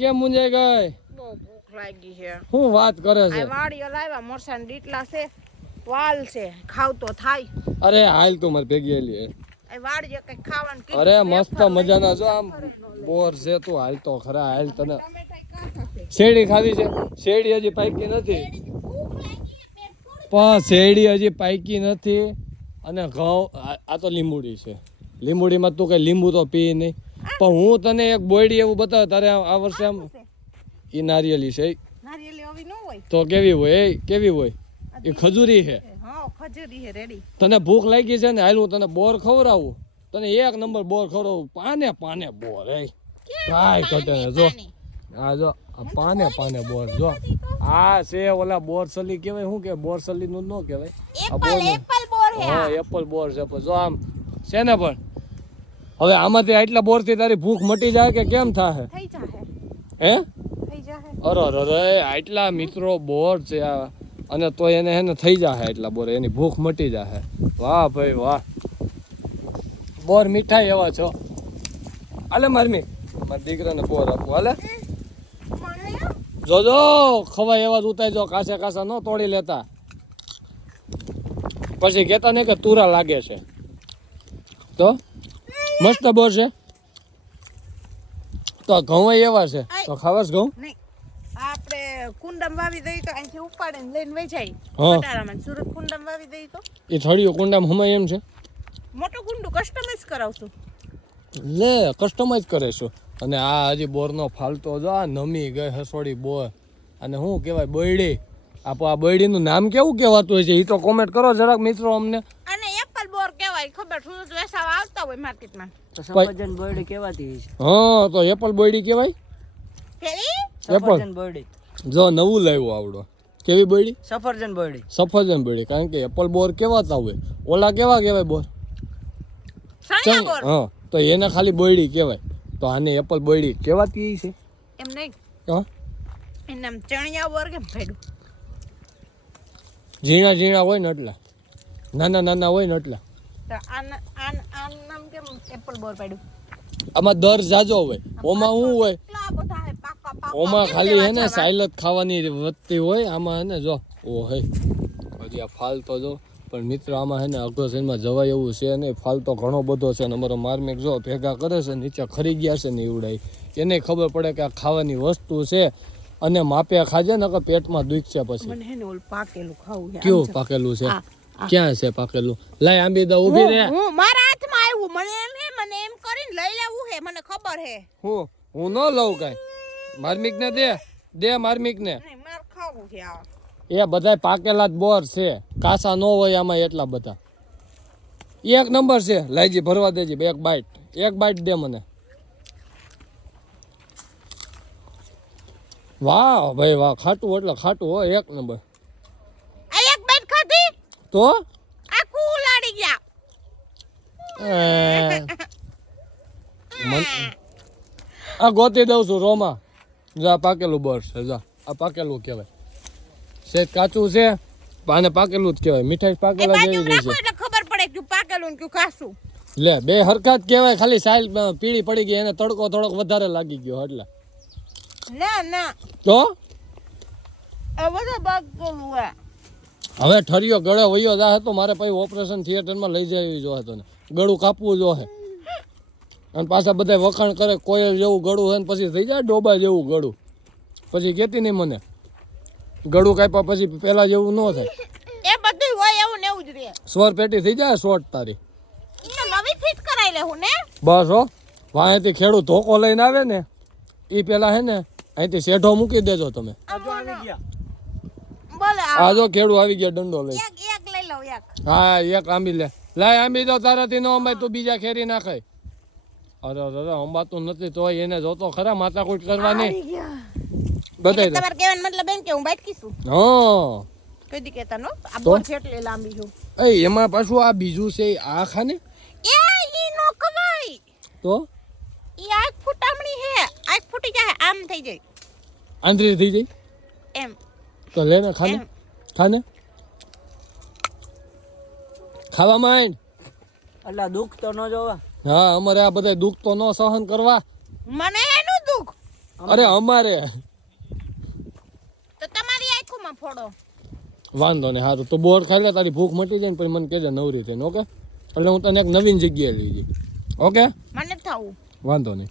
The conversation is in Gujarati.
કેમ મુંજાઈ ગઈ? બહુ ભૂખ લાગી છે. શું વાત કરે છે? આ વાડીઓ લાવ્યા મરસાન ડીટલા છે, વાલ છે, ખાવ તો થાય. અરે હાલ તું મારી ભેગી આલી. આ વાડીએ કઈ ખાવાનું કીધું. અરે મસ્ત મજાના જો આમ બોર છે, તું હાલ તો ખરા હાલ. તને શેરડી ખાવી છે? શેરડી હજી પાકી નથી, પણ શેરડી હજી પાકી નથી. અને ઘઉં આ તો લીંબુડી છે. લીંબુડીમાં તું કઈ લીંબુ તો પી નહીં. પણ હું તને એક બોયડી એવું બતાવ તારે આ વર્ષે આમ ઈ નારિયેલી છે. નારિયેલી ઓવી ન હોય તો કેવી હોય? એ કેવી હોય? એ ખજૂરી છે. હા ખજૂરી છે રેડી. તને ભૂખ લાગી છે ને, હાલ હું તને બોર ખવડાવું. તને એક નંબર બોર ખવડાવું. પાને પાને બોર. એ કાય કટે જો આ જો પાને પાને બોર જો આ છે ઓલા બોરસલી કહેવાય. શું કે બોરસલી નું ન કહેવાય, એપલ બોર હે. હા એપલ બોર છે. પણ જો આમ છે ને, પણ હવે આમાંથી આટલા બોર થી તારી ભૂખ મટી જાય કે કેમ થાય? થઈ જાહે. હે થઈ જાહે. અરે આટલા મિત્રો બોર છે આ, અને તો એને હે ને થઈ જાય એટલા બોર, એની ભૂખ મટી જાય. વાહ ભાઈ વાહ, બોર મીઠાઈ એવા છો. હાલે મારી દીકરાને બોર આપવું. હાલે જોજો ખવાય એવા જ ઉતારી જો, કાસે કાસા ન તોડી લેતા. પછી કહેતા નહીં કે તુરા લાગે છે. તો મસ્ત બોર છે. તો ઘઉં એવા છે તો ખાવાસ ઘઉં નહીં આપણે કુંડમ વાવી દઈ તો અહીંથી ઉપાડીને લઈને વઈ જાય. હા કટારામાં સુરત કુંડમ વાવી દઈ તો એ થળિયું કુંડામાં હમાય એમ છે. મોટું કુંડું કસ્ટમાઇઝ કરાવશું. લે કસ્ટમાઇઝ કરે છો. અને આ હજી બોરનો ફાલતો જો આ નમી ગઈ હસોડી બોર. અને શું કહેવાય બોયડી. આ બોયડીનું નામ કેવું કહેવાતું હોય છે એ તો કોમેન્ટ કરો જરાક મિત્રો અમને. અને એપલ બોર કહેવાય ખબર સુરત વેસાવા આવતા હોય માર્કેટમાં તો સફરજન બોયડી કહેવાતી છે. હા તો એપલ બોયડી કહેવાય. કેવી સફરજન બોયડી જો નવું લાવ્યું આવડો. કેવી બોયડી? સફરજન બોયડી. સફરજન બોયડી. કારણ કે એપલ બોર કેવાતા હોય, ઓલા કેવા કહેવાય બોર? સણિયા બોર. હા તો એને ખાલી બોયડી કહેવાય. તો આને એપલ બોયડી કહેવાતી છે એમ નહીં. હા એનું નામ ચણિયા બોર કેમ પડ્યું? ઝીણા ઝીણા હોય ને એટલા, નાના નાના હોય ને એટલા. તો આનું નામ કેમ એપલ બોર પડ્યું? આમાં દર જાજો હોય. ઓમાં શું હોય? કેટલા બધા હે પાકા પાકા. ઓમાં કેમ ખાલી હે લેવા ને જવા? સાયલત ખાવાની વધતી હોય. આમાં હે ને જો ઓ હે હજી આ ફાલ તો જો. પણ મિત્ર આમાં હે ને અગ્રસેનમાં જવાય એવું છે નહીં. ફાલ તો ઘણો બધો છે. ને અમારો માર્મિક જો ભેગા કરે છે, નીચે ખરી ગયા છે ને એવડાય. એને ખબર પડે કે આ ખાવાની વસ્તુ છે અને માપે ખાજે ને કે પેટમાં દુખ છે. પછી મને હે ને ઓલું પાકેલું ખાવું છે. કેવું પાકેલું છે? ક્યાં છે પાકેલું? લાય આંબી દા ઊભી રે. હું મારા હાથમાં આવ્યું મને એમ કરીને લઈ લેવું હે. મને ખબર હે. હું ન લઉં કાંઈ. માર્મિક ને દે માર્મિક ને. નહીં માર ખાવું છે આ. એ બધા પાકેલા જ બોર છે, કાસા ન હોય આમાં એટલા બધા. એક નંબર છે. લાઈજી ભરવા દેજી એક બાઈટ દે મને. વાહ ભાઈ વાહ, ખાટું એટલે ખાટું હો, એક નંબર. આ એક બાઈટ ખાધી તો આખું ઉલાડી ગયા. આ ગોતી દઉં છું રોમાં. જા પાકેલું બોર છે. જા આ પાકેલું કહેવાય. શેત કાચું છે આને પાકેલું જ કહેવાય. મીઠાઈ પાકેલા જેવી જ છે. એટલે ખબર પડે કે પાકેલું ને કે કાસું. લે બે હરખા જ કહેવાય. ખાલી સાઈલ પીળી પડી ગઈ, એને તડકો થોડોક વધારે લાગી ગયો એટલે. ના તો આ બધા પાકેલું હે. હવે ઠરિયો ગળે વયો જા તો મારે પછી ઓપરેશન થિયેટરમાં લઈ જવી જોઈએ. તને ગળું કાપવું જોઈએ. અને પાછા બધા વખાણ કરે કોયલ જેવું ગળું હોય ને પછી થઈ જાય ડોબા જેવું ગળું. પછી કહેતી નહીં મને ગળું કાપ્યા પછી પેલા જેવું ન થાય. એ બધું હોય એવું ને એવું જ રહે. સ્વર પેટી થઈ જાય શોર્ટ તારી. ઈ નવી ફિટ કરાઈ લેવું ને. બસ હો, વાંહેથી ખેડૂત ધોકો લઈને આવે ને એ પેલા હે ને અહીંથી શેઢો મૂકી દેજો તમે. બોલે આ જો ખેડૂત આવી ગયા ડંડો લઈ. એક લઈ લઉં એક. હા એક આંબી લે. લાય આંબી દો તારાથી નો અંબાય તું બીજા ખેરી નાખાય. અરે અંબાતું નથી તો એને જોતો ખરા માથાકૂટ કરવાની. બતાવી દે. તમારે કહેવાનો મતલબ એમ કે હું બાઈટ કીશું. હા કદી કહેતા નો આ બોર છેટલે લાંબી છું. એમાં પાછું આ બીજું છે આ ખાને. એ ઈ નો કવાય. તો ઈ આંખ ફૂટામણી હે. આંખ ફૂટી જાય આમ થઈ જાય. આંધળી થઈ જાય એમ. તો લે ને ખાને ખાવા માંડ. એટલે દુઃખ તો ન જોવા. હા અમારે આ બધા દુઃખ તો ન સહન કરવા. મને એનું દુઃખ. અરે અમારે તો તમારી આંખોમાં ફોડો. વાંધો નહીં. હારું તો બોર ખાઈ લે, તારી ભૂખ મટી જાય ને પછી મને કહેજે નવરી થઈને. ઓકે, એટલે હું તને એક નવીન જગ્યાએ લઈ જઈ. ઓકે, મને થવું. વાંધો નહીં.